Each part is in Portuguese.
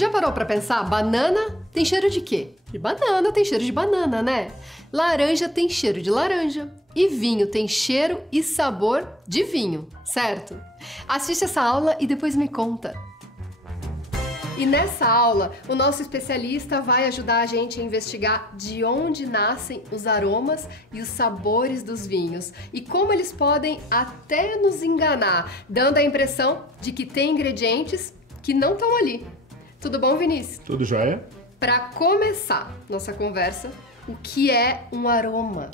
Já parou pra pensar? Banana tem cheiro de quê? De banana, tem cheiro de banana, né? Laranja tem cheiro de laranja. E vinho tem cheiro e sabor de vinho, certo? Assiste essa aula e depois me conta. E nessa aula, o nosso especialista vai ajudar a gente a investigar de onde nascem os aromas e os sabores dos vinhos e como eles podem até nos enganar, dando a impressão de que tem ingredientes que não estão ali. Tudo bom, Vinícius? Tudo jóia? Para começar nossa conversa, o que é um aroma?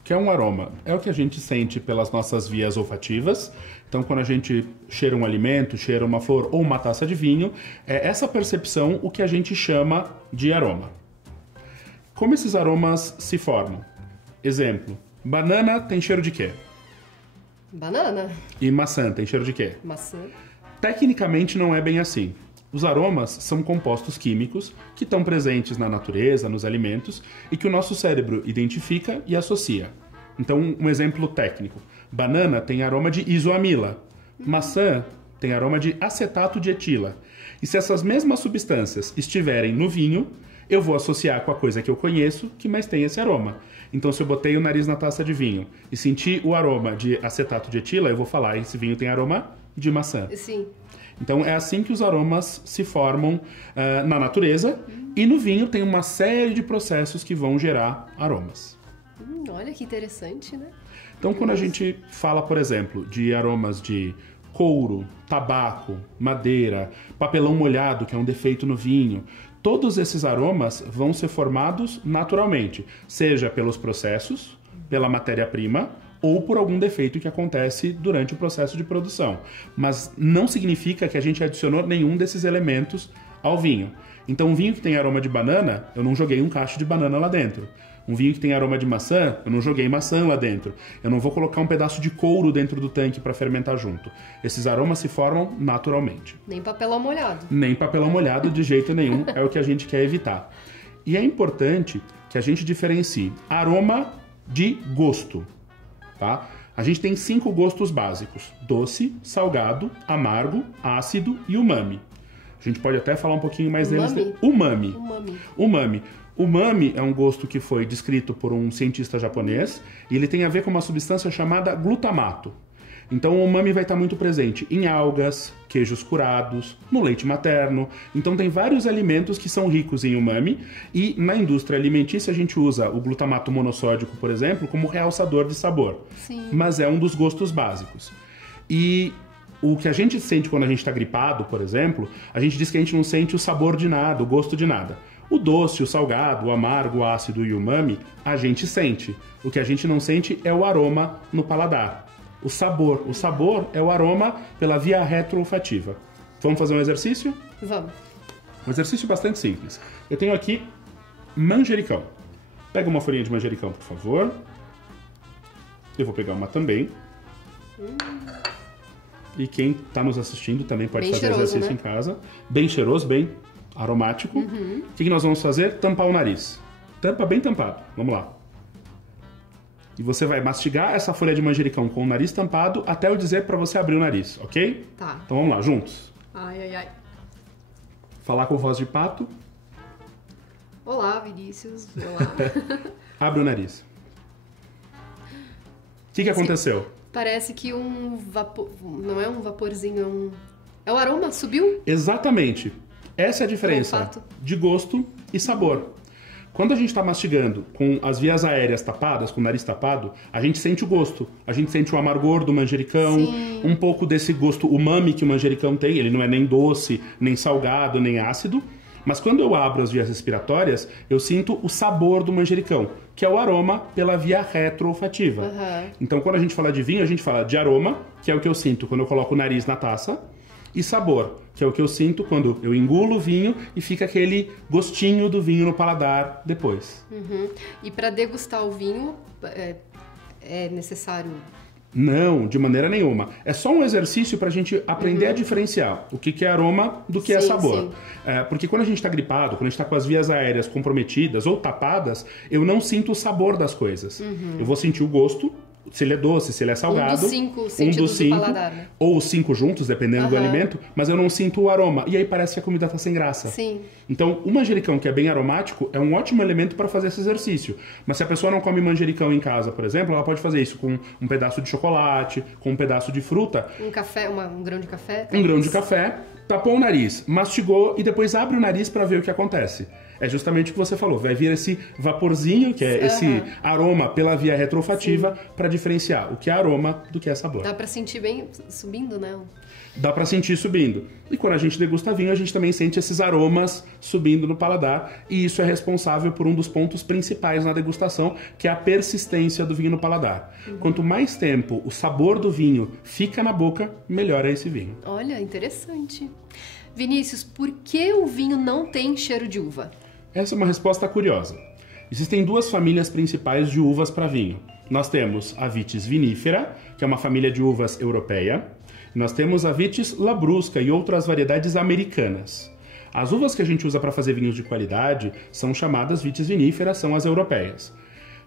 O que é um aroma? É o que a gente sente pelas nossas vias olfativas. Então, quando a gente cheira um alimento, cheira uma flor ou uma taça de vinho, é essa percepção o que a gente chama de aroma. Como esses aromas se formam? Exemplo, banana tem cheiro de quê? Banana. E maçã tem cheiro de quê? Maçã. Tecnicamente não é bem assim. Os aromas são compostos químicos que estão presentes na natureza, nos alimentos, e que o nosso cérebro identifica e associa. Então, um exemplo técnico. Banana tem aroma de isoamila. Maçã tem aroma de acetato de etila. E se essas mesmas substâncias estiverem no vinho, eu vou associar com a coisa que eu conheço que mais tem esse aroma. Então, se eu botei o nariz na taça de vinho e senti o aroma de acetato de etila, eu vou falar, esse vinho tem aroma de maçã. Sim. Então é assim que os aromas se formam na natureza e no vinho tem uma série de processos que vão gerar aromas. Olha que interessante, né? Então quando a gente fala, por exemplo, de aromas de couro, tabaco, madeira, papelão molhado, que é um defeito no vinho, todos esses aromas vão ser formados naturalmente, seja pelos processos, pela matéria-prima, ou por algum defeito que acontece durante o processo de produção. Mas não significa que a gente adicionou nenhum desses elementos ao vinho. Então, um vinho que tem aroma de banana, eu não joguei um cacho de banana lá dentro. Um vinho que tem aroma de maçã, eu não joguei maçã lá dentro. Eu não vou colocar um pedaço de couro dentro do tanque para fermentar junto. Esses aromas se formam naturalmente. Nem papelão molhado. Nem papelão molhado de jeito nenhum, é o que a gente quer evitar. E é importante que a gente diferencie aroma de gosto. Tá? A gente tem 5 gostos básicos: doce, salgado, amargo, ácido e umami. A gente pode até falar um pouquinho mais deles. Umami. Umami. Umami é um gosto que foi descrito por um cientista japonês e ele tem a ver com uma substância chamada glutamato. Então o umami vai estar muito presente em algas, queijos curados, no leite materno. Então tem vários alimentos que são ricos em umami e na indústria alimentícia a gente usa o glutamato monossódico, por exemplo, como realçador de sabor. Sim. Mas é um dos gostos básicos. E o que a gente sente quando a gente está gripado, por exemplo, a gente diz que a gente não sente o sabor de nada, o gosto de nada. O doce, o salgado, o amargo, o ácido e o umami, a gente sente. O que a gente não sente é o aroma no paladar. O sabor. O sabor é o aroma pela via retroolfativa. Vamos fazer um exercício? Vamos. Um exercício bastante simples. Eu tenho aqui manjericão. Pega uma folhinha de manjericão, por favor. Eu vou pegar uma também. E quem está nos assistindo também pode fazer exercício, né? Em casa. Bem cheiroso, bem aromático. O que nós vamos fazer? Tampar o nariz. Tampa bem tampado. Vamos lá. E você vai mastigar essa folha de manjericão com o nariz tampado até eu dizer para você abrir o nariz, ok? Tá. Então vamos lá, juntos. Ai, ai, ai. Falar com voz de pato. Olá, Vinícius. Olá. Abre o nariz. O que aconteceu? Parece que um vapor... Não é um vaporzinho, é o aroma? Subiu? Exatamente. Essa é a diferença de gosto e sabor. Quando a gente está mastigando com as vias aéreas tapadas, com o nariz tapado, a gente sente o gosto. A gente sente o amargor do manjericão, Sim. Um pouco desse gosto umami que o manjericão tem. Ele não é nem doce, nem salgado, nem ácido. Mas quando eu abro as vias respiratórias, eu sinto o sabor do manjericão, que é o aroma pela via retroolfativa. Então, quando a gente fala de vinho, a gente fala de aroma, que é o que eu sinto quando eu coloco o nariz na taça, e sabor, que é o que eu sinto quando eu engulo o vinho e fica aquele gostinho do vinho no paladar depois. E para degustar o vinho, é necessário... Não, de maneira nenhuma. É só um exercício para a gente aprender a diferenciar o que é aroma do que é sabor. Porque quando a gente está gripado, quando a gente está com as vias aéreas comprometidas ou tapadas, eu não sinto o sabor das coisas. Eu vou sentir o gosto, se ele é doce, se ele é salgado. Um dos 5 sentidos do paladar, né? Ou os 5 juntos, dependendo do alimento, mas eu não sinto o aroma. E aí parece que a comida tá sem graça. Sim. Então, o manjericão que é bem aromático é um ótimo elemento para fazer esse exercício. Mas se a pessoa não come manjericão em casa, por exemplo, ela pode fazer isso com um pedaço de chocolate, com um pedaço de fruta. Um café, um grão de café. Um grão de café, tapou o nariz, mastigou e depois abre o nariz para ver o que acontece. É justamente o que você falou, vai vir esse vaporzinho, que é esse aroma pela via retroolfativa, para diferenciar o que é aroma do que é sabor. Dá pra sentir bem subindo, né? Dá pra sentir subindo. E quando a gente degusta vinho, a gente também sente esses aromas subindo no paladar, e isso é responsável por um dos pontos principais na degustação, que é a persistência do vinho no paladar. Quanto mais tempo o sabor do vinho fica na boca, melhor é esse vinho. Olha, interessante. Vinícius, por que o vinho não tem cheiro de uva? Essa é uma resposta curiosa. Existem 2 famílias principais de uvas para vinho. Nós temos a Vitis vinifera, que é uma família de uvas europeia. Nós temos a Vitis labrusca e outras variedades americanas. As uvas que a gente usa para fazer vinhos de qualidade são chamadas Vitis vinifera, são as europeias.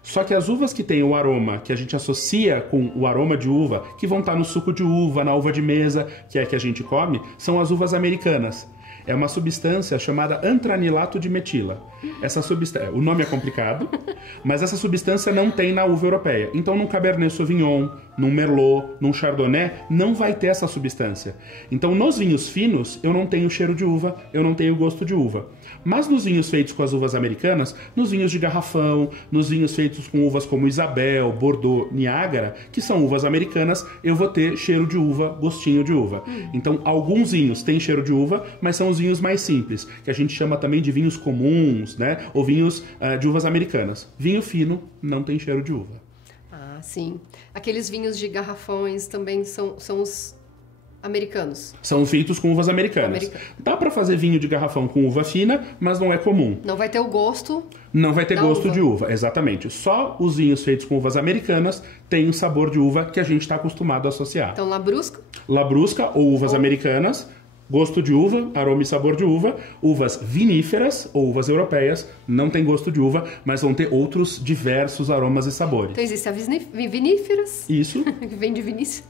Só que as uvas que têm o aroma, que a gente associa com o aroma de uva, que vão estar no suco de uva, na uva de mesa, que é a que a gente come, são as uvas americanas. É uma substância chamada antranilato de metila. Essa substância, o nome é complicado, mas essa substância não tem na uva europeia. Então, num Cabernet Sauvignon, num Merlot, num Chardonnay, não vai ter essa substância. Então, nos vinhos finos, eu não tenho cheiro de uva, eu não tenho gosto de uva. Mas nos vinhos feitos com as uvas americanas, nos vinhos de garrafão, nos vinhos feitos com uvas como Isabel, Bordeaux, Niágara, que são uvas americanas, eu vou ter cheiro de uva, gostinho de uva. Então, alguns vinhos têm cheiro de uva, mas são os vinhos mais simples, que a gente chama também de vinhos comuns, né? Ou vinhos de uvas americanas. Vinho fino não tem cheiro de uva. Ah, sim. Aqueles vinhos de garrafões também são os americanos. São feitos com uvas americanas. Dá para fazer vinho de garrafão com uva fina, mas não é comum. Não vai ter o gosto. Não vai ter gosto de uva, exatamente. Só os vinhos feitos com uvas americanas têm o sabor de uva que a gente está acostumado a associar. Então, labrusca? Labrusca ou uvas americanas, gosto de uva, aroma e sabor de uva. Uvas viníferas ou uvas europeias não tem gosto de uva, mas vão ter outros diversos aromas e sabores. Então existem as viníferas. Isso. Que vem de Vinícius.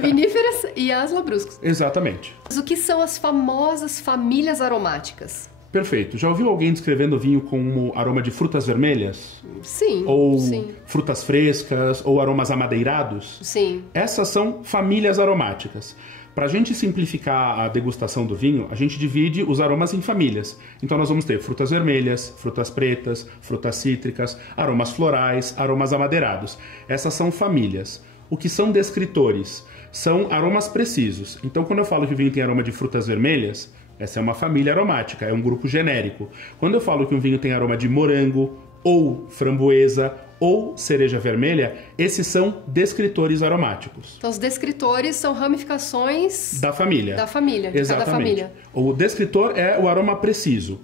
Viníferas e as labruscas. Exatamente. Mas o que são as famosas famílias aromáticas? Perfeito. Já ouviu alguém descrevendo vinho como aroma de frutas vermelhas? Sim. Ou sim. frutas frescas, ou aromas amadeirados? Sim. Essas são famílias aromáticas. Para a gente simplificar a degustação do vinho, a gente divide os aromas em famílias. Então nós vamos ter frutas vermelhas, frutas pretas, frutas cítricas, aromas florais, aromas amadeirados. Essas são famílias. O que são descritores? São aromas precisos. Então quando eu falo que o vinho tem aroma de frutas vermelhas, essa é uma família aromática, é um grupo genérico. Quando eu falo que um vinho tem aroma de morango, ou framboesa, ou cereja vermelha, esses são descritores aromáticos. Então os descritores são ramificações da família. Da família, de Exatamente. cada família. O descritor é o aroma preciso.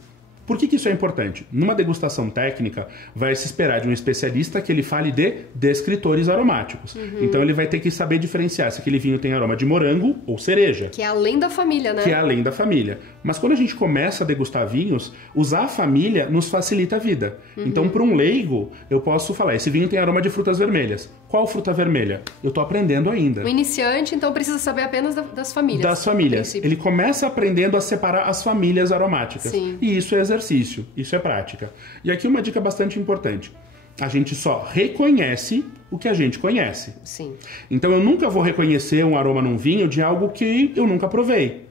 Por que isso é importante? Numa degustação técnica, vai se esperar de um especialista que ele fale de descritores aromáticos. Então ele vai ter que saber diferenciar se aquele vinho tem aroma de morango ou cereja. Que é além da família, né? Que é além da família. Mas quando a gente começa a degustar vinhos, usar a família nos facilita a vida. Então, para um leigo, eu posso falar, esse vinho tem aroma de frutas vermelhas. Qual fruta vermelha? Eu tô aprendendo ainda. O iniciante, então, precisa saber apenas das famílias. Das famílias. Ele começa aprendendo a separar as famílias aromáticas. Sim. E isso é exercício, isso é prática. E aqui uma dica bastante importante. A gente só reconhece o que a gente conhece. Sim. Então eu nunca vou reconhecer um aroma num vinho de algo que eu nunca provei.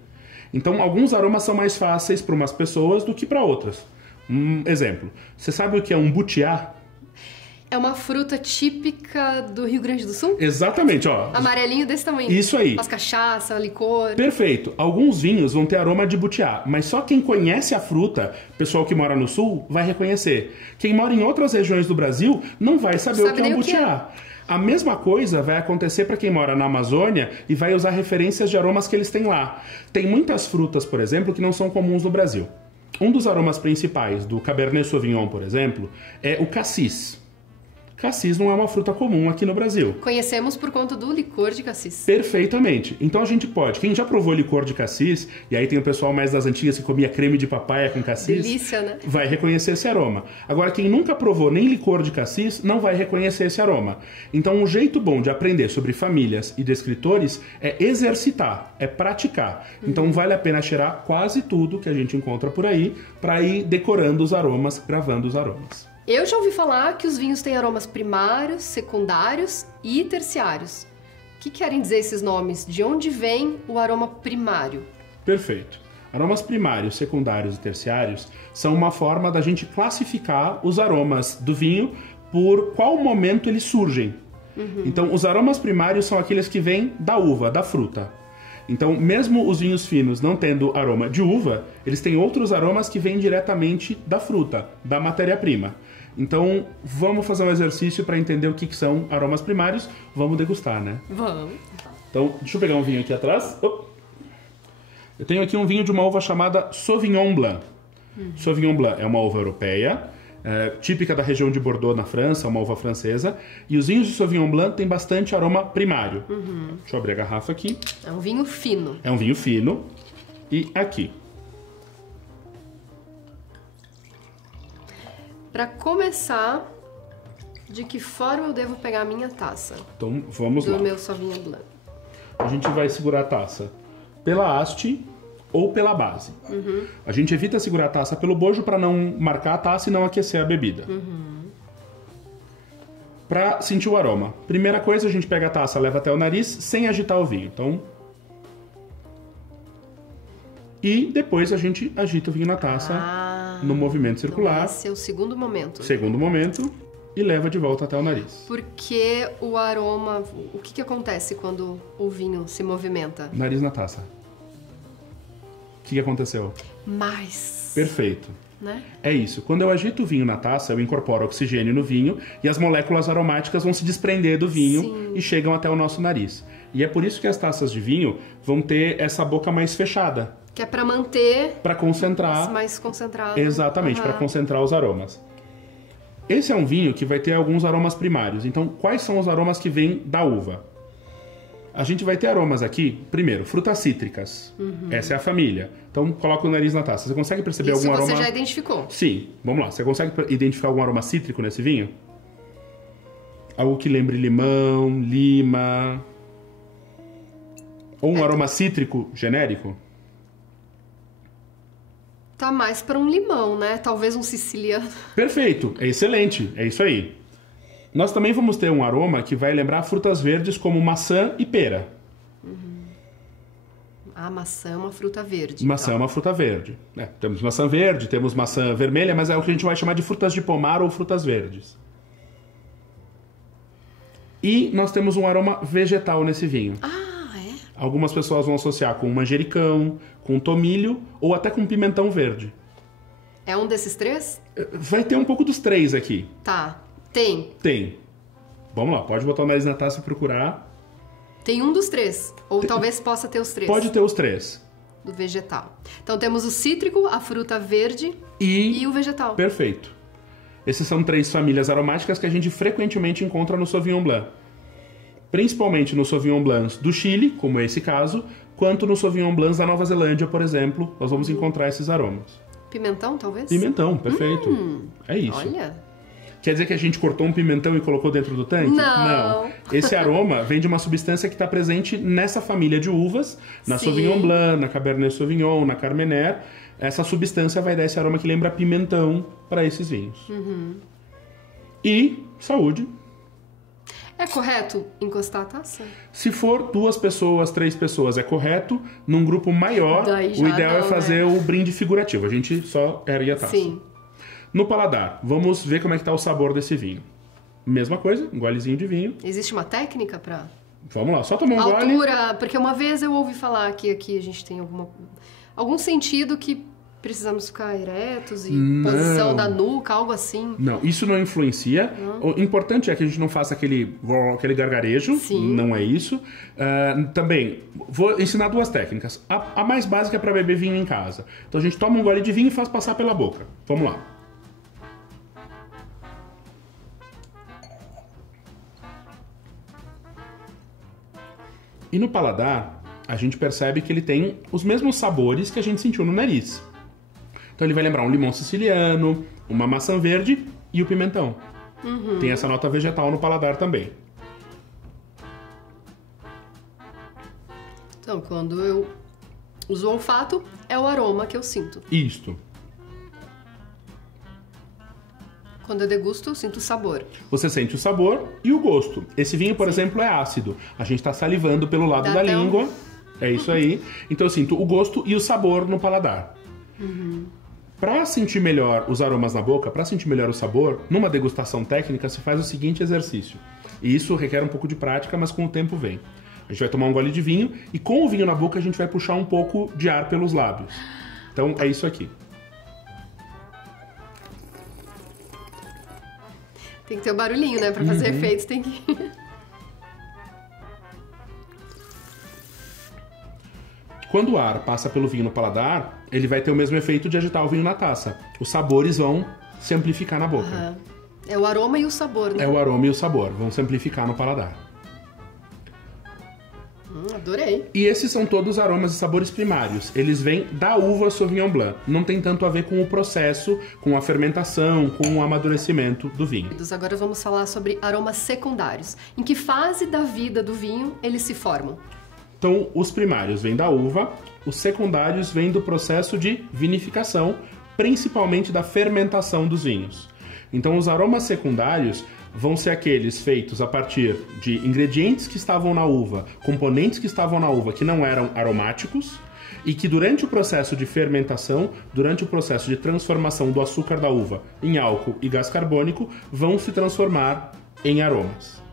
Então alguns aromas são mais fáceis para umas pessoas do que para outras. Exemplo, você sabe o que é um butiá? É uma fruta típica do Rio Grande do Sul? Exatamente, ó. Amarelinho desse tamanho. Isso aí. As cachaça, licor. Perfeito. Alguns vinhos vão ter aroma de butiá, mas só quem conhece a fruta, pessoal que mora no sul, vai reconhecer. Quem mora em outras regiões do Brasil não vai saber o que é um butiá. A mesma coisa vai acontecer para quem mora na Amazônia e vai usar referências de aromas que eles têm lá. Tem muitas frutas, por exemplo, que não são comuns no Brasil. Um dos aromas principais do Cabernet Sauvignon, por exemplo, é o cassis. Cassis não é uma fruta comum aqui no Brasil. Conhecemos por conta do licor de cassis. Perfeitamente. Então a gente pode. Quem já provou licor de cassis, e aí tem o pessoal mais das antigas que comia creme de papaya com cassis, Delícia, né? vai reconhecer esse aroma. Agora, quem nunca provou nem licor de cassis, não vai reconhecer esse aroma. Então, um jeito bom de aprender sobre famílias e descritores é exercitar, é praticar. Então, vale a pena cheirar quase tudo que a gente encontra por aí para ir decorando os aromas, gravando os aromas. Eu já ouvi falar que os vinhos têm aromas primários, secundários e terciários. O que querem dizer esses nomes? De onde vem o aroma primário? Perfeito. Aromas primários, secundários e terciários são uma forma da gente classificar os aromas do vinho por qual momento eles surgem. Então, os aromas primários são aqueles que vêm da uva, da fruta. Então, mesmo os vinhos finos não tendo aroma de uva, eles têm outros aromas que vêm diretamente da fruta, da matéria-prima. Então, vamos fazer um exercício para entender o que são aromas primários. Vamos degustar, né? Vamos. Então, deixa eu pegar um vinho aqui atrás. Eu tenho aqui um vinho de uma uva chamada Sauvignon Blanc. Sauvignon Blanc é uma uva europeia, típica da região de Bordeaux, na França, uma uva francesa. E os vinhos de Sauvignon Blanc têm bastante aroma primário. Deixa eu abrir a garrafa aqui. É um vinho fino. É um vinho fino. E aqui. Para começar, de que forma eu devo pegar a minha taça Então, vamos do lá. meu Sauvignon Blanc? A gente vai segurar a taça pela haste ou pela base. A gente evita segurar a taça pelo bojo para não marcar a taça e não aquecer a bebida. Para sentir o aroma. Primeira coisa, a gente pega a taça, leva até o nariz sem agitar o vinho. Então... E depois a gente agita o vinho na taça no movimento circular. Esse é o segundo momento. Segundo momento. E leva de volta até o nariz. Porque o aroma... O que acontece quando o vinho se movimenta? Nariz na taça. O que aconteceu? Mais. Perfeito. Né? É isso. Quando eu agito o vinho na taça, eu incorporo oxigênio no vinho e as moléculas aromáticas vão se desprender do vinho e chegam até o nosso nariz. E é por isso que as taças de vinho vão ter essa boca mais fechada. Que é para manter... Para concentrar... Mais concentrado. Exatamente, para concentrar os aromas. Esse é um vinho que vai ter alguns aromas primários. Então, quais são os aromas que vêm da uva? A gente vai ter aromas aqui, primeiro, frutas cítricas. Essa é a família. Então, coloca o nariz na taça. Você consegue perceber algum aroma? Isso você já identificou. Sim. Vamos lá. Você consegue identificar algum aroma cítrico nesse vinho? Algo que lembre limão, lima... Ou um aroma cítrico genérico? Tá mais para um limão, né? Talvez um siciliano. Perfeito. É excelente. É isso aí. Nós também vamos ter um aroma que vai lembrar frutas verdes como maçã e pera. A maçã é uma fruta verde. Maçã é uma fruta verde. Temos maçã verde, temos maçã vermelha, mas é o que a gente vai chamar de frutas de pomar ou frutas verdes. E nós temos um aroma vegetal nesse vinho. Algumas pessoas vão associar com manjericão, com tomilho ou até com pimentão verde. É um desses três? Vai ter um pouco dos três aqui. Tá. Tem. Tem. Vamos lá, pode botar o nariz na taça e procurar. Tem um dos três. Ou talvez possa ter os três. Pode ter os três. Do vegetal. Então temos o cítrico, a fruta verde e o vegetal. Perfeito. Essas são três famílias aromáticas que a gente frequentemente encontra no Sauvignon Blanc. Principalmente no Sauvignon Blancs do Chile, como é esse caso, quanto no Sauvignon Blancs da Nova Zelândia, por exemplo, nós vamos encontrar esses aromas. Pimentão, talvez? Pimentão, perfeito. É isso. Olha. Quer dizer que a gente cortou um pimentão e colocou dentro do tanque? Não. Esse aroma vem de uma substância que está presente nessa família de uvas, na Sauvignon Blanc, na Cabernet Sauvignon, na Carmener. Essa substância vai dar esse aroma que lembra pimentão para esses vinhos. E saúde. É correto encostar a taça? Se for 2 pessoas, 3 pessoas, é correto. Num grupo maior, o ideal é fazer o brinde figurativo. A gente só ergue a taça. Sim. No paladar, vamos ver como é que tá o sabor desse vinho. Mesma coisa, um golezinho de vinho. Existe uma técnica para... Vamos lá, só tomar um gole. Altura, porque uma vez eu ouvi falar que aqui a gente tem algum sentido que precisamos ficar eretos e posição da nuca, algo assim. Não, isso não influencia. O importante é que a gente não faça aquele gargarejo. Sim. Não é isso. Também, vou ensinar 2 técnicas. A mais básica é para beber vinho em casa. Então a gente toma um gole de vinho e faz passar pela boca. Vamos lá. E no paladar, a gente percebe que ele tem os mesmos sabores que a gente sentiu no nariz. Então ele vai lembrar um limão siciliano, uma maçã verde e o pimentão. Tem essa nota vegetal no paladar também. Então, quando eu uso o olfato, é o aroma que eu sinto. Isto. Quando eu degusto, eu sinto o sabor. Você sente o sabor e o gosto. Esse vinho, por exemplo, é ácido. A gente está salivando pelo lado Dá da até língua. É isso aí. Então eu sinto o gosto e o sabor no paladar. Para sentir melhor os aromas na boca, para sentir melhor o sabor, numa degustação técnica se faz o seguinte exercício. E isso requer um pouco de prática, mas com o tempo vem. A gente vai tomar um gole de vinho e com o vinho na boca a gente vai puxar um pouco de ar pelos lábios. Então é isso aqui. Tem que ter o barulhinho, né? Pra fazer efeitos, tem que... Quando o ar passa pelo vinho no paladar, ele vai ter o mesmo efeito de agitar o vinho na taça. Os sabores vão se amplificar na boca. É o aroma e o sabor, né? É o aroma e o sabor, vão se amplificar no paladar. Adorei. E esses são todos aromas e sabores primários. Eles vêm da uva Sauvignon Blanc. Não tem tanto a ver com o processo, com a fermentação, com o amadurecimento do vinho. Agora vamos falar sobre aromas secundários. Em que fase da vida do vinho eles se formam? Então, os primários vêm da uva, os secundários vêm do processo de vinificação, principalmente da fermentação dos vinhos. Então, os aromas secundários vão ser aqueles feitos a partir de ingredientes que estavam na uva, componentes que estavam na uva que não eram aromáticos e que durante o processo de fermentação, durante o processo de transformação do açúcar da uva em álcool e gás carbônico, vão se transformar em aromas.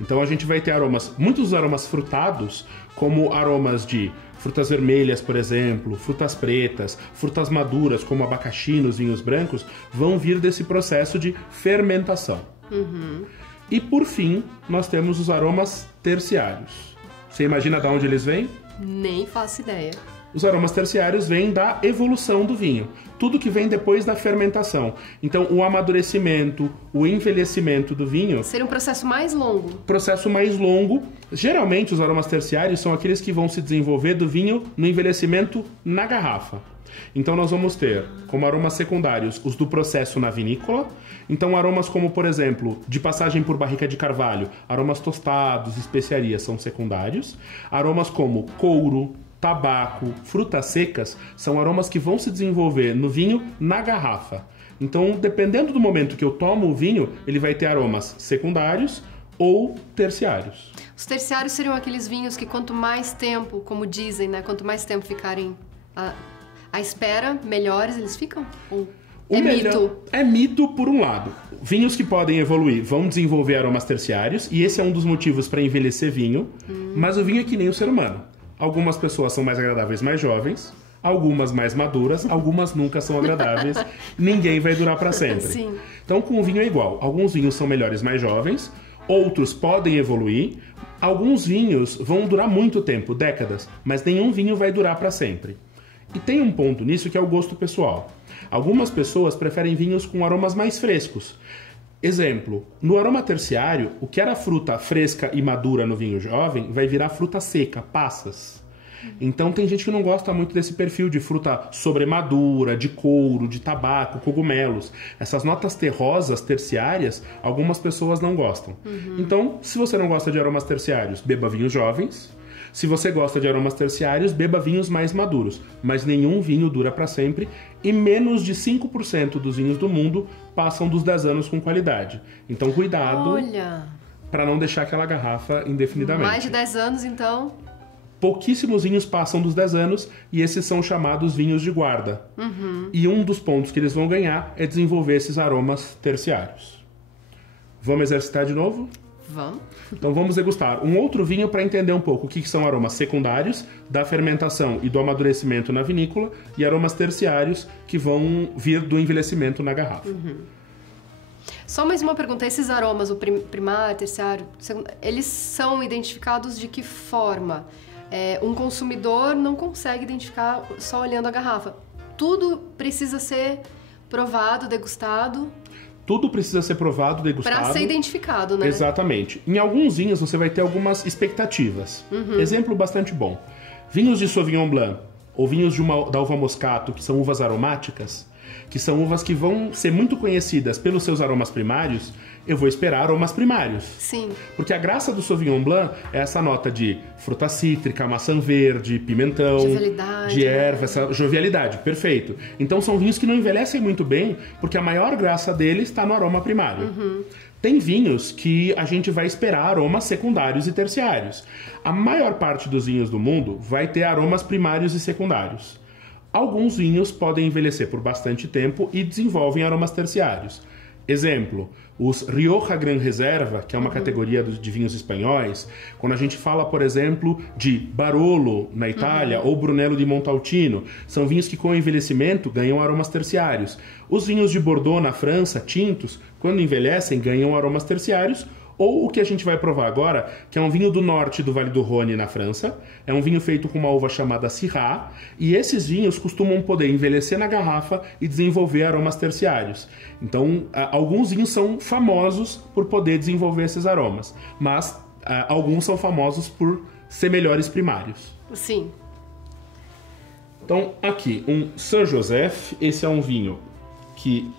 Então a gente vai ter aromas, muitos aromas frutados, como aromas de frutas vermelhas, por exemplo, frutas pretas, frutas maduras, como abacaxi nos vinhos brancos, vão vir desse processo de fermentação. E por fim, nós temos os aromas terciários. Você imagina de onde eles vêm? Nem faço ideia. Os aromas terciários vêm da evolução do vinho. Tudo que vem depois da fermentação. Então, o amadurecimento, o envelhecimento do vinho... Seria um processo mais longo. Processo mais longo. Geralmente, os aromas terciários são aqueles que vão se desenvolver do vinho no envelhecimento na garrafa. Então, nós vamos ter, como aromas secundários, os do processo na vinícola. Então, aromas como, por exemplo, de passagem por barrica de carvalho, aromas tostados, especiarias são secundários. Aromas como couro, tabaco, frutas secas, são aromas que vão se desenvolver no vinho na garrafa. Então, dependendo do momento que eu tomo o vinho, ele vai ter aromas secundários ou terciários. Os terciários seriam aqueles vinhos que quanto mais tempo, como dizem, né? Quanto mais tempo ficarem à espera, melhores eles ficam? Ou mito? É mito por um lado. Vinhos que podem evoluir vão desenvolver aromas terciários, e esse é um dos motivos para envelhecer vinho, mas o vinho é que nem o ser humano. Algumas pessoas são mais agradáveis mais jovens, algumas mais maduras, algumas nunca são agradáveis. Ninguém vai durar para sempre. Sim. Então, com o vinho é igual. Alguns vinhos são melhores mais jovens, outros podem evoluir. Alguns vinhos vão durar muito tempo, décadas, mas nenhum vinho vai durar para sempre. E tem um ponto nisso que é o gosto pessoal. Algumas pessoas preferem vinhos com aromas mais frescos. Exemplo, no aroma terciário, o que era fruta fresca e madura no vinho jovem vai virar fruta seca, passas. Então tem gente que não gosta muito desse perfil de fruta sobremadura, de couro, de tabaco, cogumelos. Essas notas terrosas terciárias, algumas pessoas não gostam. Então, se você não gosta de aromas terciários, beba vinhos jovens. Se você gosta de aromas terciários, beba vinhos mais maduros. Mas nenhum vinho dura para sempre e menos de 5% dos vinhos do mundo passam dos 10 anos com qualidade. Então, cuidado para não deixar aquela garrafa indefinidamente. Mais de 10 anos, então... Pouquíssimos vinhos passam dos 10 anos e esses são chamados vinhos de guarda. E um dos pontos que eles vão ganhar é desenvolver esses aromas terciários. Vamos exercitar de novo? Vamos. Então vamos degustar um outro vinho para entender um pouco o que são aromas secundários da fermentação e do amadurecimento na vinícola e aromas terciários que vão vir do envelhecimento na garrafa. Só mais uma pergunta, esses aromas, o primário, terciário, eles são identificados de que forma? Um consumidor não consegue identificar só olhando a garrafa. Tudo precisa ser provado, degustado? Tudo precisa ser provado, degustado. Pra ser identificado, né? Exatamente. Em alguns vinhos você vai ter algumas expectativas. Exemplo bastante bom. Vinhos de Sauvignon Blanc ou vinhos da uva Moscato, que são uvas aromáticas, que são uvas que vão ser muito conhecidas pelos seus aromas primários, eu vou esperar aromas primários. Sim. Porque a graça do Sauvignon Blanc é essa nota de fruta cítrica, maçã verde, pimentão, Jovialidade, de erva, essa jovialidade, perfeito. Então são vinhos que não envelhecem muito bem, porque a maior graça deles está no aroma primário. Tem vinhos que a gente vai esperar aromas secundários e terciários. A maior parte dos vinhos do mundo vai ter aromas primários e secundários. Alguns vinhos podem envelhecer por bastante tempo e desenvolvem aromas terciários. Exemplo, os Rioja Gran Reserva, que é uma categoria de vinhos espanhóis, quando a gente fala, por exemplo, de Barolo na Itália ou Brunello di Montalcino, são vinhos que com o envelhecimento ganham aromas terciários. Os vinhos de Bordeaux na França, tintos, quando envelhecem ganham aromas terciários. Ou o que a gente vai provar agora, que é um vinho do norte do Vale do Rhône, na França. É um vinho feito com uma uva chamada Syrah. E esses vinhos costumam poder envelhecer na garrafa e desenvolver aromas terciários. Então, alguns vinhos são famosos por poder desenvolver esses aromas. Mas alguns são famosos por ser melhores primários. Sim. Então, aqui, um Saint-Joseph. Esse é um vinho que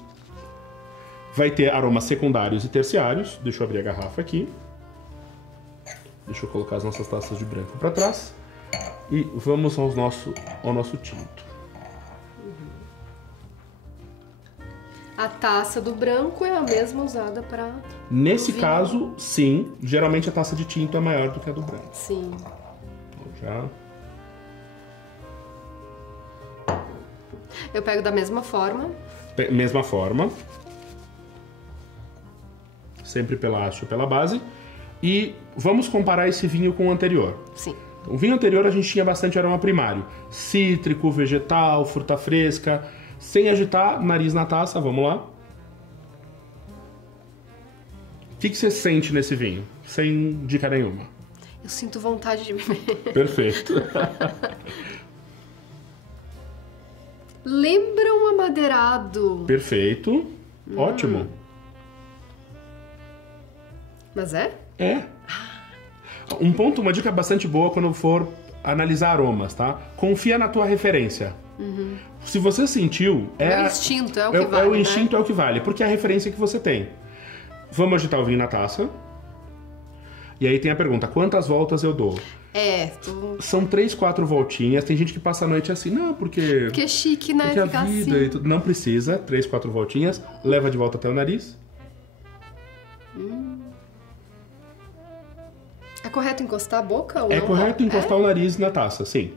vai ter aromas secundários e terciários. Deixa eu abrir a garrafa aqui. Deixa eu colocar as nossas taças de branco para trás. E vamos ao nosso tinto. A taça do branco é a mesma usada para... Nesse caso, sim. Geralmente a taça de tinto é maior do que a do branco. Sim. Já. Eu pego da mesma forma. Mesma forma. Sempre pela haste ou pela base. E vamos comparar esse vinho com o anterior. Sim. O vinho anterior a gente tinha bastante aroma primário. Cítrico, vegetal, fruta fresca. Sem agitar, nariz na taça, vamos lá. O que você sente nesse vinho? Sem dica nenhuma. Eu sinto vontade de beber. Perfeito. Lembra um amadeirado. Perfeito. Ótimo. Mas é? É. Uma dica bastante boa quando for analisar aromas, tá? Confia na tua referência. Se você sentiu... É o instinto, é o que vale, o instinto, né? É o que vale, porque é a referência que você tem. Vamos agitar o vinho na taça. E aí tem a pergunta, quantas voltas eu dou? São 3, 4 voltinhas. Tem gente que passa a noite assim, não, porque... Porque é chique, né? Porque ficar a vida assim. e tudo. Não precisa, 3, 4 voltinhas. Leva de volta até o nariz. É correto encostar a boca? Ou É não? correto encostar o nariz na taça, sim.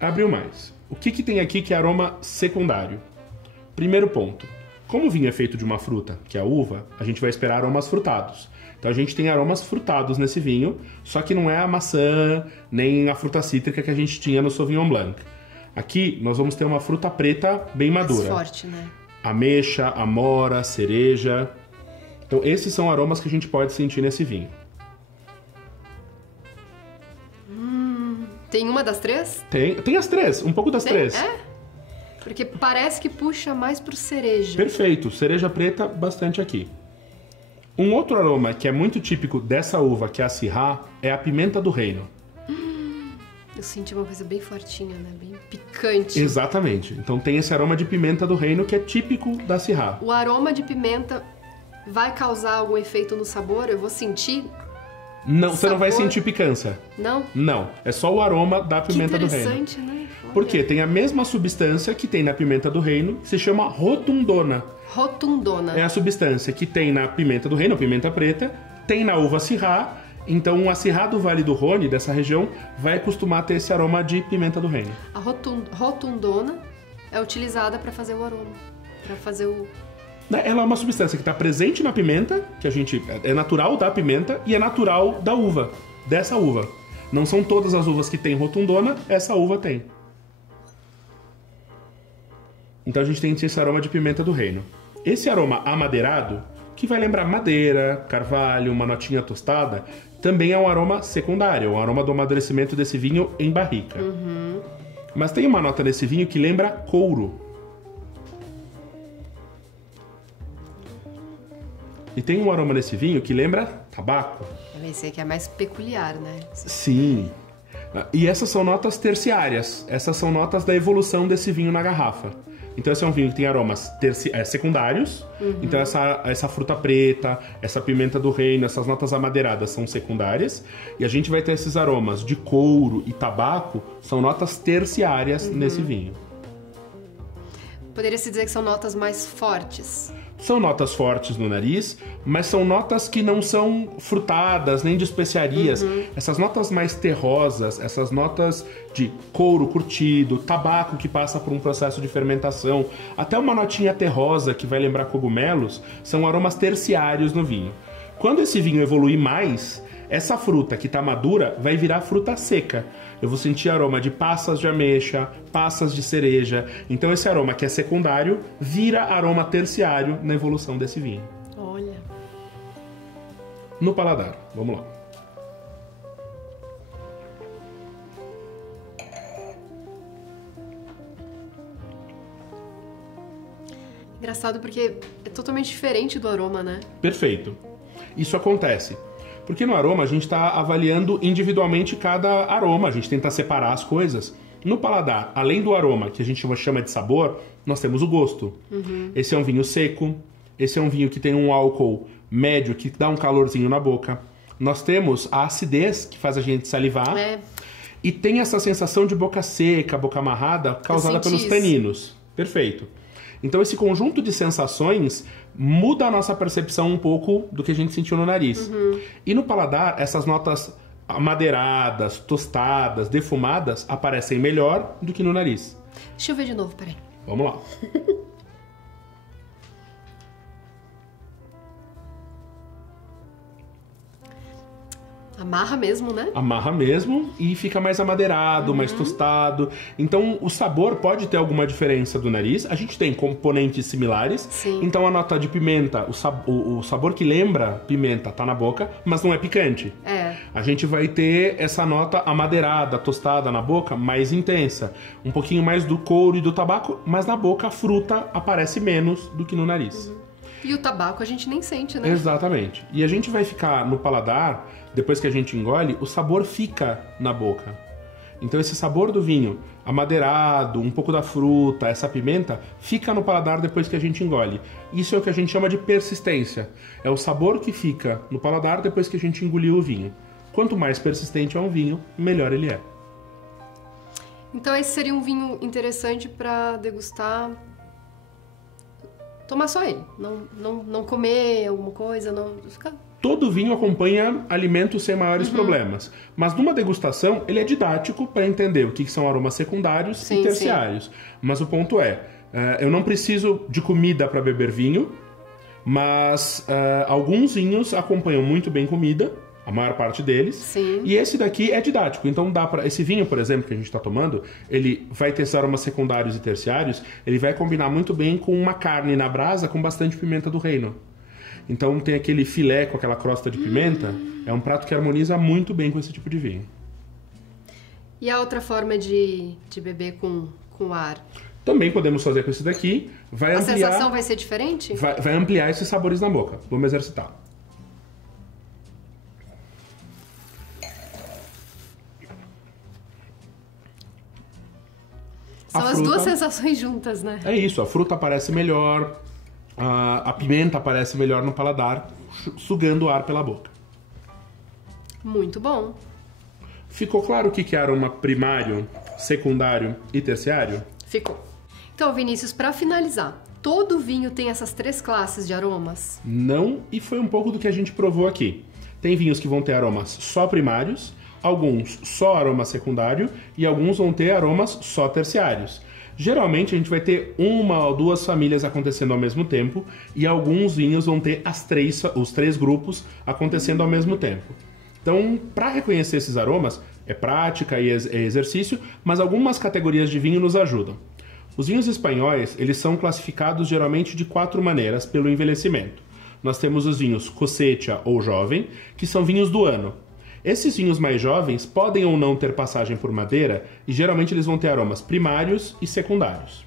Abriu mais. O que tem aqui que é aroma secundário? Primeiro ponto. Como o vinho é feito de uma fruta, que é a uva, a gente vai esperar aromas frutados. Então a gente tem aromas frutados nesse vinho, só que não é a maçã, nem a fruta cítrica que a gente tinha no Sauvignon Blanc. Aqui nós vamos ter uma fruta preta bem madura. Mais forte, né? Ameixa, amora, cereja. Então esses são aromas que a gente pode sentir nesse vinho. Tem uma das três? Tem as três, um pouco das três. É? Porque parece que puxa mais pro cereja. Perfeito, cereja preta bastante aqui. Um outro aroma que é muito típico dessa uva, que é a Syrah, é a pimenta do reino. Eu senti uma coisa bem fortinha, né? Bem picante. Exatamente. Então tem esse aroma de pimenta do reino que é típico da Syrah. O aroma de pimenta vai causar algum efeito no sabor? Eu vou sentir? Não, você não vai Sabor? sentir picância. Não? Não, é só o aroma da pimenta do reino. Interessante, né? Olha. Porque tem a mesma substância que tem na pimenta do reino, que se chama rotundona. Rotundona. É a substância que tem na pimenta do reino, a pimenta preta, tem na uva Syrah. Então a Syrah do Vale do Rhône, dessa região, vai costumar ter esse aroma de pimenta do reino. A rotundona é utilizada para fazer o aroma. Para fazer o... Ela é uma substância que está presente na pimenta, que a gente é natural da pimenta e é natural da uva, dessa uva. Não são todas as uvas que têm rotundona, essa uva tem. Então a gente tem esse aroma de pimenta do reino. Esse aroma amadeirado, que vai lembrar madeira, carvalho, uma notinha tostada, também é um aroma secundário, um aroma do amadurecimento desse vinho em barrica. Mas tem uma nota nesse vinho que lembra couro. E tem um aroma nesse vinho que lembra tabaco. Esse aqui é mais peculiar, né? Sim. E essas são notas terciárias. Essas são notas da evolução desse vinho na garrafa. Então esse é um vinho que tem aromas secundários. Então essa fruta preta, essa pimenta do reino, essas notas amadeiradas são secundárias. E a gente vai ter esses aromas de couro e tabaco, são notas terciárias nesse vinho. Poderia-se dizer que são notas mais fortes. São notas fortes no nariz, mas são notas que não são frutadas, nem de especiarias. Essas notas mais terrosas, essas notas de couro curtido, tabaco que passa por um processo de fermentação, até uma notinha terrosa que vai lembrar cogumelos, são aromas terciários no vinho. Quando esse vinho evoluir mais, essa fruta que está madura vai virar fruta seca. Eu vou sentir aroma de passas de ameixa, passas de cereja. Então esse aroma que é secundário vira aroma terciário na evolução desse vinho. Olha. No paladar, vamos lá. Engraçado porque é totalmente diferente do aroma, né? Perfeito. Isso acontece. Porque no aroma a gente está avaliando individualmente cada aroma, a gente tenta separar as coisas. No paladar, além do aroma, que a gente chama de sabor, nós temos o gosto. Esse é um vinho seco, esse é um vinho que tem um álcool médio, que dá um calorzinho na boca. Nós temos a acidez, que faz a gente salivar. E tem essa sensação de boca seca, boca amarrada, causada pelos taninos. Perfeito. Então esse conjunto de sensações muda a nossa percepção um pouco do que a gente sentiu no nariz. E no paladar, essas notas amadeiradas, tostadas, defumadas, aparecem melhor do que no nariz. Deixa eu ver de novo, peraí. Vamos lá. Amarra mesmo, né? Amarra mesmo e fica mais amadeirado, mais tostado. Então o sabor pode ter alguma diferença do nariz. A gente tem componentes similares. Sim. Então a nota de pimenta, o sabor que lembra pimenta tá na boca, mas não é picante. A gente vai ter essa nota amadeirada, tostada na boca, mais intensa. Um pouquinho mais do couro e do tabaco, mas na boca a fruta aparece menos do que no nariz. E o tabaco a gente nem sente, né? Exatamente. E a gente vai ficar no paladar, depois que a gente engole, o sabor fica na boca. Então esse sabor do vinho amadeirado, um pouco da fruta, essa pimenta, fica no paladar depois que a gente engole. Isso é o que a gente chama de persistência. É o sabor que fica no paladar depois que a gente engoliu o vinho. Quanto mais persistente é um vinho, melhor ele é. Então esse seria um vinho interessante para degustar. Tomar só ele, não comer alguma coisa, não ficar... Todo vinho acompanha alimentos sem maiores problemas, mas numa degustação ele é didático para entender o que são aromas secundários e terciários. Mas o ponto é, eu não preciso de comida para beber vinho, mas alguns vinhos acompanham muito bem comida, a maior parte deles. Sim. E esse daqui é didático. Então dá para esse vinho, por exemplo, que a gente está tomando, ele vai ter esses aromas secundários e terciários, ele vai combinar muito bem com uma carne na brasa com bastante pimenta do reino. Então tem aquele filé com aquela crosta de pimenta, é um prato que harmoniza muito bem com esse tipo de vinho. E a outra forma de beber com ar? Também podemos fazer com esse daqui. Vai ampliar, a sensação vai ser diferente? Vai ampliar esses sabores na boca. Vamos exercitar. São as duas sensações juntas, né? É isso, a fruta aparece melhor, a pimenta aparece melhor no paladar, sugando o ar pela boca. Muito bom. Ficou claro o que é aroma primário, secundário e terciário? Ficou. Então, Vinícius, para finalizar, todo vinho tem essas 3 classes de aromas? Não, e foi um pouco do que a gente provou aqui. Tem vinhos que vão ter aromas só primários, alguns só aroma secundário e alguns vão ter aromas só terciários. Geralmente a gente vai ter uma ou duas famílias acontecendo ao mesmo tempo e alguns vinhos vão ter os 3 grupos acontecendo ao mesmo tempo. Então, para reconhecer esses aromas, é prática e é exercício, mas algumas categorias de vinho nos ajudam. Os vinhos espanhóis, eles são classificados geralmente de 4 maneiras pelo envelhecimento. Nós temos os vinhos cosecha ou jovem, que são vinhos do ano. Esses vinhos mais jovens podem ou não ter passagem por madeira e geralmente eles vão ter aromas primários e secundários.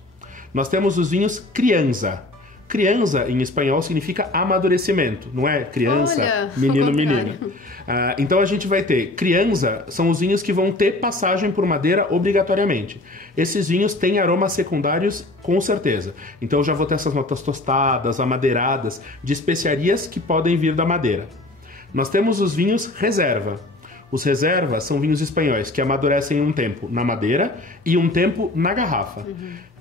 Nós temos os vinhos crianza. Criança, em espanhol, significa amadurecimento, não é? Criança, olha, menino, menina. Então a gente vai ter criança, são os vinhos que vão ter passagem por madeira obrigatoriamente. Esses vinhos têm aromas secundários com certeza. Então eu já vou ter essas notas tostadas, amadeiradas, de especiarias que podem vir da madeira. Nós temos os vinhos reserva. Os reservas são vinhos espanhóis que amadurecem um tempo na madeira e um tempo na garrafa.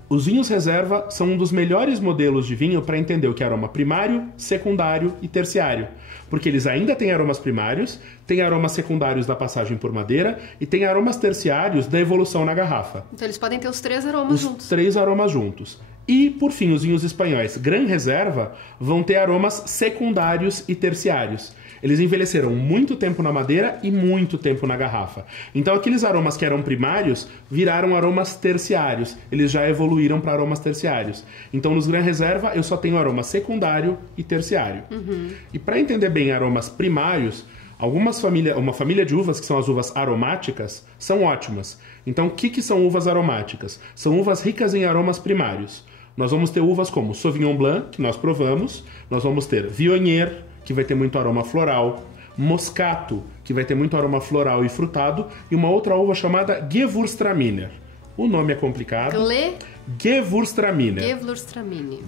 Os vinhos reserva são um dos melhores modelos de vinho para entender o que é aroma primário, secundário e terciário. Porque eles ainda têm aromas primários, têm aromas secundários da passagem por madeira e têm aromas terciários da evolução na garrafa. Então eles podem ter os 3 aromas juntos. Os 3 aromas juntos. E, por fim, os vinhos espanhóis Gran Reserva vão ter aromas secundários e terciários. Eles envelheceram muito tempo na madeira e muito tempo na garrafa. Então, aqueles aromas que eram primários viraram aromas terciários. Eles já evoluíram para aromas terciários. Então, nos Gran Reserva, eu só tenho aroma secundário e terciário. E para entender bem aromas primários, uma família de uvas, que são as uvas aromáticas, são ótimas. Então, o que são uvas aromáticas? São uvas ricas em aromas primários. Nós vamos ter uvas como Sauvignon Blanc, que nós provamos. Nós vamos ter Viognier, que vai ter muito aroma floral. Moscato, que vai ter muito aroma floral e frutado. E uma outra uva chamada Gewürztraminer. O nome é complicado. Gewürztraminer.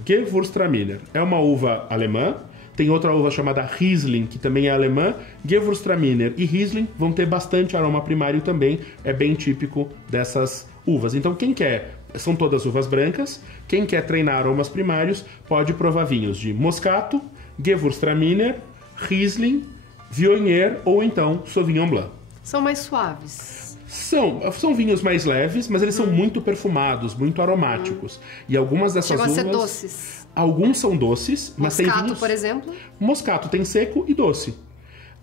Gewürztraminer. É uma uva alemã. Tem outra uva chamada Riesling, que também é alemã. Gewürztraminer e Riesling vão ter bastante aroma primário também. É bem típico dessas uvas. Então, quem quer... São todas uvas brancas. Quem quer treinar aromas primários pode provar vinhos de Moscato, Gewürztraminer, Riesling, Viognier ou então Sauvignon Blanc. São mais suaves. São vinhos mais leves, mas eles são muito perfumados, muito aromáticos. E algumas dessas Chegam uvas... a ser doces. Alguns são doces, mas tem Moscato, vinhos... por exemplo? Moscato tem seco e doce.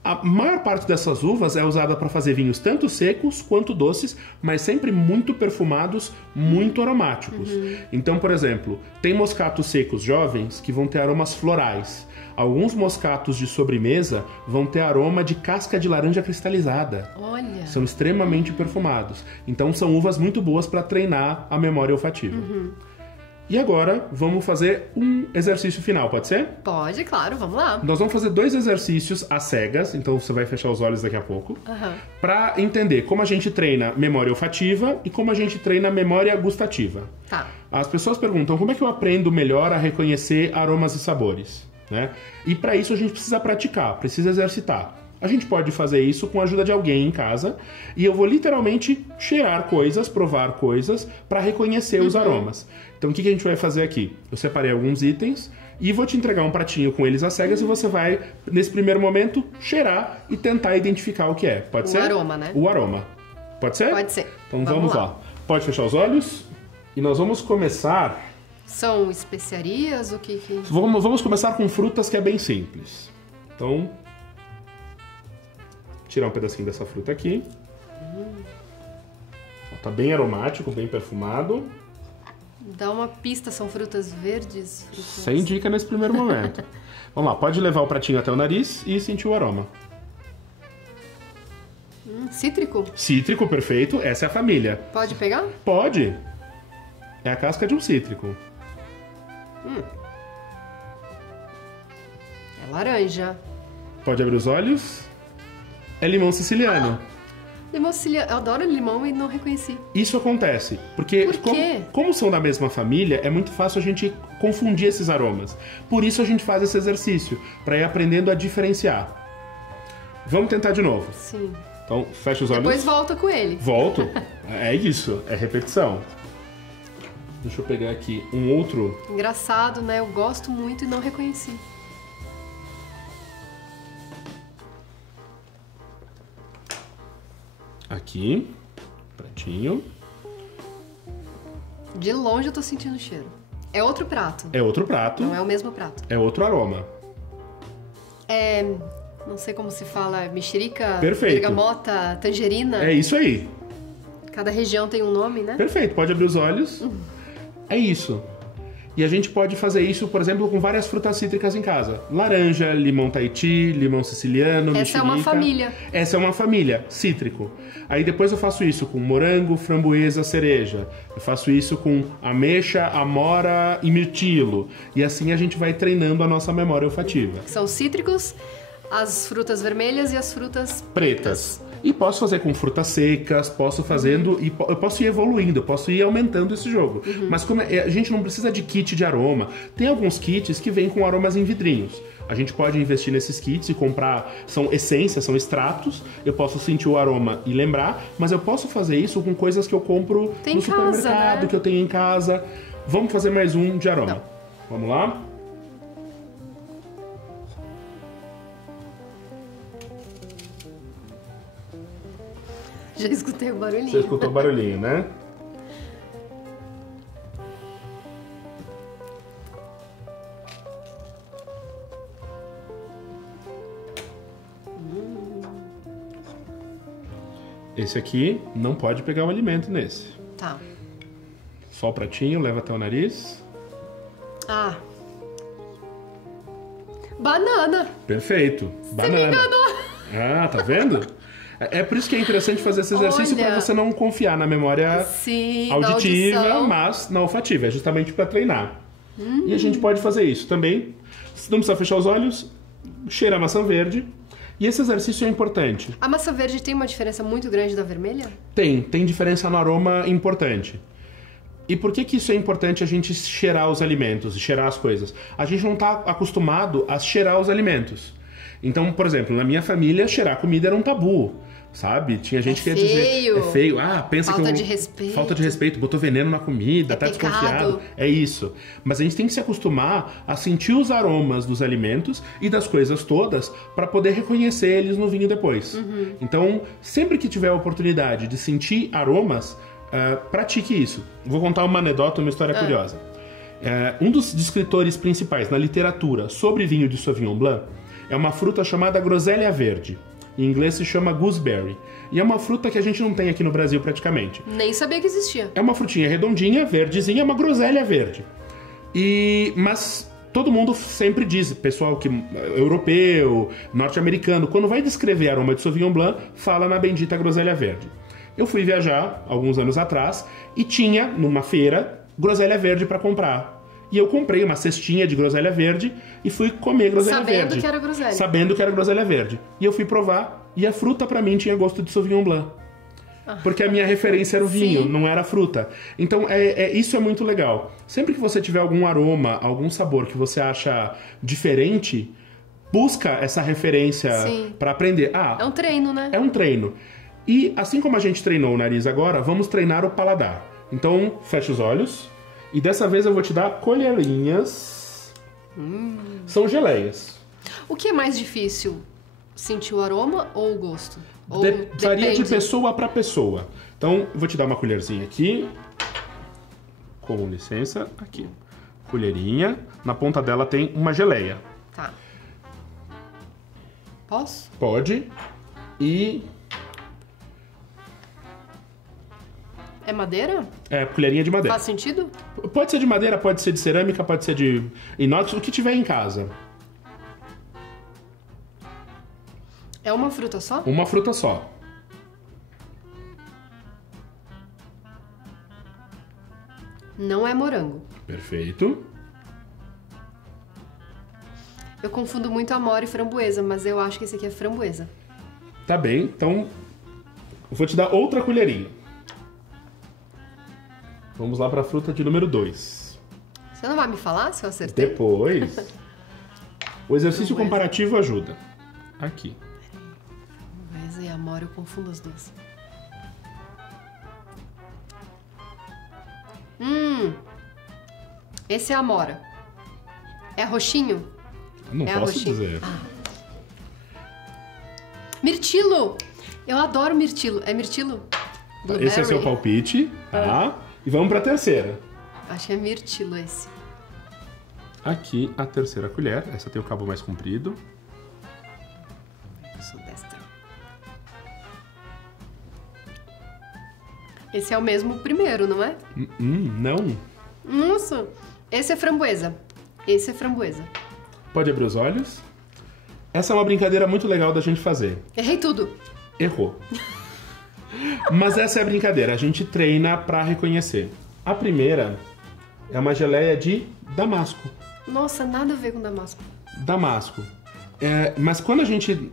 A maior parte dessas uvas é usada para fazer vinhos tanto secos quanto doces, mas sempre muito perfumados, muito aromáticos. Então, por exemplo, tem moscatos secos jovens que vão ter aromas florais. Alguns moscatos de sobremesa vão ter aroma de casca de laranja cristalizada. Olha! São extremamente perfumados. Então, são uvas muito boas para treinar a memória olfativa. E agora, vamos fazer um exercício final, pode ser? Pode, claro, vamos lá. Nós vamos fazer 2 exercícios às cegas, então você vai fechar os olhos daqui a pouco, para entender como a gente treina memória olfativa e como a gente treina memória gustativa. Tá. As pessoas perguntam como é que eu aprendo melhor a reconhecer aromas e sabores, né? E para isso a gente precisa praticar, precisa exercitar. A gente pode fazer isso com a ajuda de alguém em casa e eu vou literalmente cheirar coisas, provar coisas para reconhecer os aromas. Então o que a gente vai fazer aqui? Eu separei alguns itens e vou te entregar um pratinho com eles às cegas e você vai, nesse primeiro momento, cheirar e tentar identificar o que é. Pode ser? O aroma, né? O aroma. Pode ser? Pode ser. Então vamos lá. Pode fechar os olhos e nós vamos começar... São especiarias? O que... Vamos começar com frutas, que é bem simples. Então... tirar um pedacinho dessa fruta aqui. Tá bem aromático, bem perfumado. Dá uma pista, são frutas verdes? Frutas... Sem dica nesse primeiro momento. Vamos lá, pode levar o pratinho até o nariz e sentir o aroma. Cítrico? Cítrico, perfeito. Essa é a família. Pode pegar? Pode. É a casca de um cítrico. É laranja. Pode abrir os olhos. É limão siciliano. Limão siciliano. Eu adoro limão e não reconheci. Isso acontece, porque Por quê? como são da mesma família, é muito fácil a gente confundir esses aromas. Por isso a gente faz esse exercício, para ir aprendendo a diferenciar. Vamos tentar de novo. Sim. Então, fecha os olhos. Depois volta com ele. Volto. É isso, é repetição. Deixa eu pegar aqui um outro... Engraçado, né? Eu gosto muito e não reconheci. Aqui, pratinho. De longe eu tô sentindo o cheiro. É outro prato. É outro prato. Não é o mesmo prato. É outro aroma. É... não sei como se fala. Mexerica, Perfeito. bergamota, tangerina. É isso aí. Cada região tem um nome, né? Perfeito, pode abrir os olhos. É isso. E a gente pode fazer isso, por exemplo, com várias frutas cítricas em casa. Laranja, limão Tahiti, limão siciliano, Essa é uma família. Essa é uma família, cítrico. Aí depois eu faço isso com morango, framboesa, cereja. Eu faço isso com ameixa, amora e mirtilo. E assim a gente vai treinando a nossa memória olfativa. São cítricos, as frutas vermelhas e as frutas Pretas. E posso fazer com frutas secas, posso fazendo e eu posso ir evoluindo, eu posso ir aumentando esse jogo. Mas como a gente não precisa de kit de aroma, tem alguns kits que vêm com aromas em vidrinhos. A gente pode investir nesses kits e comprar, são essências, são extratos, eu posso sentir o aroma e lembrar, mas eu posso fazer isso com coisas que eu compro no supermercado, né? Que eu tenho em casa. Vamos fazer mais um de aroma. Não. Vamos lá? Já escutei o barulhinho. Você escutou o barulhinho, né? Esse aqui não pode pegar o alimento nesse. Tá. Só o pratinho, leva até o nariz. Ah. Banana. Perfeito. Banana. Você me enganou. Ah, tá vendo? É por isso que é interessante fazer esse exercício para você não confiar na memória auditiva, mas na olfativa. É justamente para treinar. E a gente pode fazer isso também. Não precisa fechar os olhos, cheira a maçã verde. E esse exercício é importante. A maçã verde tem uma diferença muito grande da vermelha? Tem diferença no aroma importante. E por que isso é importante a gente cheirar os alimentos, cheirar as coisas? A gente não está acostumado a cheirar os alimentos. Então, por exemplo, na minha família, cheirar comida era um tabu, sabe? Tinha gente que ia dizer... É feio. Ah, pensa que... Falta de respeito. Falta de respeito, botou veneno na comida, tá desconfiado. É isso. Mas a gente tem que se acostumar a sentir os aromas dos alimentos e das coisas todas para poder reconhecer eles no vinho depois. Então, sempre que tiver a oportunidade de sentir aromas, pratique isso. Vou contar uma anedota, uma história curiosa. Um dos descritores principais na literatura sobre vinho de Sauvignon Blanc é uma fruta chamada groselha verde. Em inglês se chama gooseberry. E é uma fruta que a gente não tem aqui no Brasil praticamente. Nem sabia que existia. É uma frutinha redondinha, verdezinha, uma groselha verde. Mas todo mundo sempre diz, pessoal europeu, norte-americano, quando vai descrever aroma de Sauvignon Blanc, fala na bendita groselha verde. Eu fui viajar alguns anos atrás e tinha, numa feira, groselha verde para comprar. E eu comprei uma cestinha de groselha verde e fui comer groselha verde. Sabendo que era groselha. Sabendo que era groselha verde. E eu fui provar e a fruta pra mim tinha gosto de Sauvignon Blanc. Porque a minha referência era o vinho, não era a fruta. Então isso é muito legal. Sempre que você tiver algum aroma, algum sabor que você acha diferente, busca essa referência pra aprender. É um treino, né? É um treino. E assim como a gente treinou o nariz agora, vamos treinar o paladar. Então, fecha os olhos. E dessa vez eu vou te dar colherinhas. São geleias. O que é mais difícil? Sentir o aroma ou o gosto? Varia de pessoa para pessoa. Então, eu vou te dar uma colherzinha aqui. Com licença. Aqui. Colherinha. Na ponta dela tem uma geleia. Tá. Posso? Pode. E... É madeira? É, colherinha de madeira. Faz sentido? Pode ser de madeira, pode ser de cerâmica, pode ser de inox, o que tiver em casa. É uma fruta só? Uma fruta só. Não é morango. Perfeito. Eu confundo muito amora e framboesa, mas eu acho que esse aqui é framboesa. Tá bem, então eu vou te dar outra colherinha. Vamos lá para a fruta de número 2. Você não vai me falar se eu acertei? Depois. O exercício comparativo ajuda. Aqui. Framboesa e amora, eu confundo as duas. Esse é amora. É roxinho? Não posso dizer. Mirtilo! Eu adoro mirtilo. É mirtilo? Blueberry. Esse é seu palpite, tá? E vamos para a terceira. Acho que é mirtilo esse. Aqui a terceira colher. Essa tem o cabo mais comprido. Eu sou destra. Esse é o mesmo primeiro, não é? Não. Nossa! Esse é framboesa. Esse é framboesa. Pode abrir os olhos. Essa é uma brincadeira muito legal da gente fazer. Errei tudo. Errou. Mas essa é a brincadeira, a gente treina pra reconhecer. A primeira é uma geleia de damasco. Nossa, nada a ver com damasco. Damasco. Mas quando a gente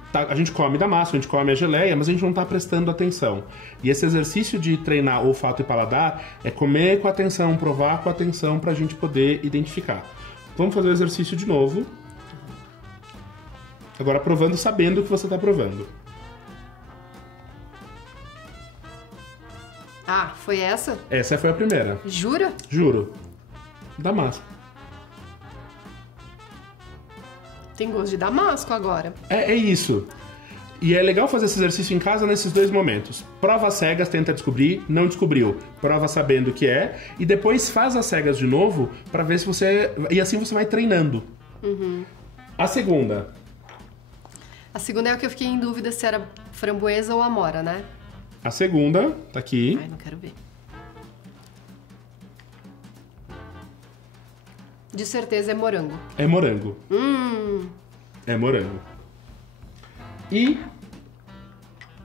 come damasco, a gente come a geleia, mas a gente não tá prestando atenção. E esse exercício de treinar olfato e paladar é comer com atenção, provar com atenção pra gente poder identificar. Vamos fazer o exercício de novo. Agora provando, sabendo o que você tá provando. Ah, foi essa? Essa foi a primeira. Jura? Juro. Damasco. Tem gosto de damasco agora. É isso. E é legal fazer esse exercício em casa nesses dois momentos. Prova às cegas, tenta descobrir, não descobriu. Prova sabendo o que é. E depois faz as cegas de novo pra ver se você... E assim você vai treinando. Uhum. A segunda. A segunda é o que eu fiquei em dúvida se era framboesa ou amora, né? A segunda, tá aqui. Ai, não quero ver. De certeza é morango. É morango. É morango. E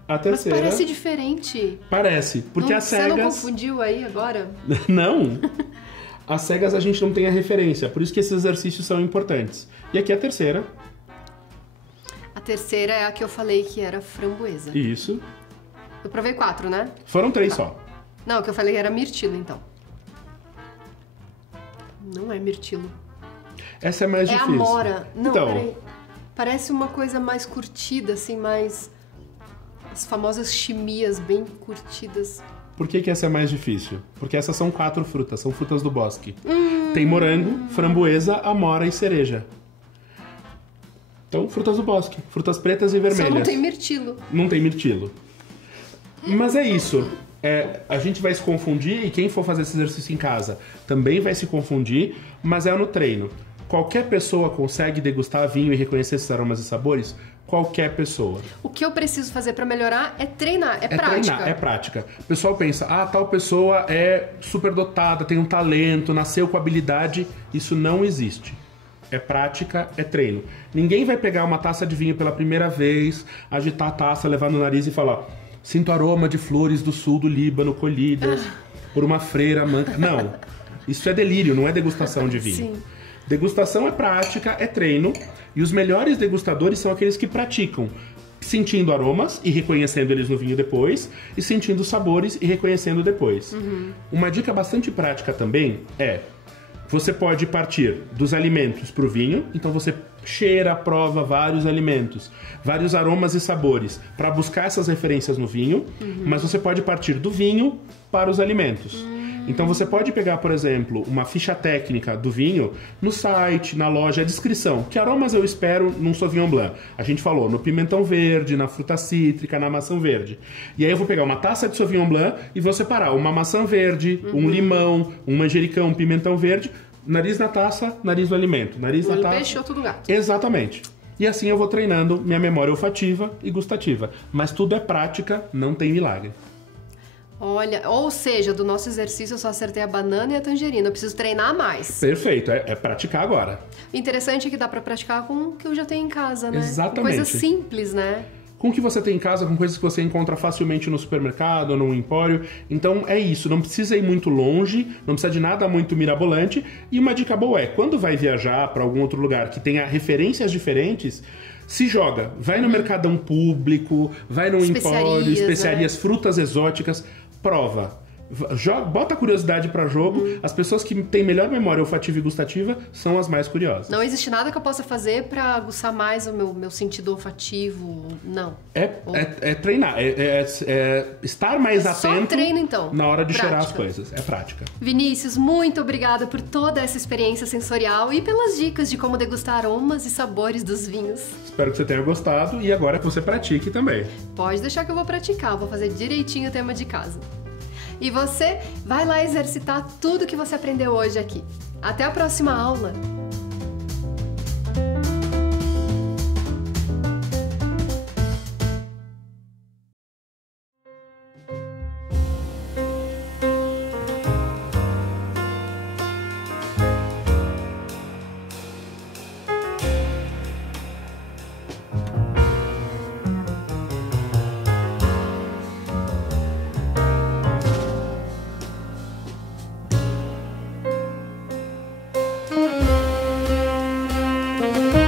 a terceira... Mas parece diferente. Parece, porque as cegas... Você não confundiu aí agora? Não. As cegas a gente não tem a referência, por isso que esses exercícios são importantes. E aqui a terceira. A terceira é a que eu falei que era framboesa. Isso. Eu provei 4, né? Foram 3 só. Não, o que eu falei era mirtilo, então. Não é mirtilo. Essa é mais difícil. É amora. Não, então, peraí. Parece uma coisa mais curtida, assim, mais... As famosas chimias bem curtidas. por que essa é mais difícil? Porque essas são 4 frutas, são frutas do bosque. Tem morango, framboesa, amora e cereja. Então, frutas do bosque. Frutas pretas e vermelhas. Só não tem mirtilo. Não tem mirtilo. Mas é isso. A gente vai se confundir e quem for fazer esse exercício em casa também vai se confundir, mas é no treino. Qualquer pessoa consegue degustar vinho e reconhecer esses aromas e sabores? Qualquer pessoa. O que eu preciso fazer pra melhorar é treinar, é prática. Treinar, é prática. O pessoal pensa, tal pessoa é superdotada, tem um talento, nasceu com habilidade. Isso não existe. É prática, é treino. Ninguém vai pegar uma taça de vinho pela primeira vez, agitar a taça, levar no nariz e falar: sinto aroma de flores do sul do Líbano colhidas por uma freira manca. Não, isso é delírio, não é degustação de vinho. Sim. Degustação é prática, é treino, e os melhores degustadores são aqueles que praticam, sentindo aromas e reconhecendo eles no vinho depois, e sentindo sabores e reconhecendo depois. Uma dica bastante prática também é: você pode partir dos alimentos para o vinho, então você cheira, prova vários alimentos, vários aromas e sabores para buscar essas referências no vinho, mas você pode partir do vinho para os alimentos. Então você pode pegar, por exemplo, uma ficha técnica do vinho no site, na loja, a descrição. Que aromas eu espero num Sauvignon Blanc? A gente falou no pimentão verde, na fruta cítrica, na maçã verde. E aí eu vou pegar uma taça de Sauvignon Blanc e vou separar uma maçã verde, um limão, um manjericão, um pimentão verde, nariz na taça, nariz no alimento, nariz na taça. Peixe, outro do gato. Exatamente. E assim eu vou treinando minha memória olfativa e gustativa. Mas tudo é prática, não tem milagre. Olha, ou seja, do nosso exercício eu só acertei a banana e a tangerina. Eu preciso treinar mais. Perfeito, é praticar agora. O interessante é que dá pra praticar com o que eu já tenho em casa, né? Exatamente. Coisas simples, né? Com o que você tem em casa, com coisas que você encontra facilmente no supermercado ou no empório. Então é isso, não precisa ir muito longe, não precisa de nada muito mirabolante. E uma dica boa é, quando vai viajar para algum outro lugar que tenha referências diferentes, se joga. Vai no mercadão público, vai no empório, especiarias, né? Frutas exóticas, prova. Bota a curiosidade pra jogo. As pessoas que têm melhor memória olfativa e gustativa são as mais curiosas. Não existe nada que eu possa fazer pra aguçar mais o meu sentido olfativo, não. É treinar, estar mais atento. Só treino, então. Na hora de prática. cheirar as coisas. É prática. Vinícius, muito obrigada por toda essa experiência sensorial e pelas dicas de como degustar aromas e sabores dos vinhos. Espero que você tenha gostado e agora que você pratique também. Pode deixar que eu vou praticar, vou fazer direitinho o tema de casa. E você vai lá exercitar tudo que você aprendeu hoje aqui. Até a próxima aula! Música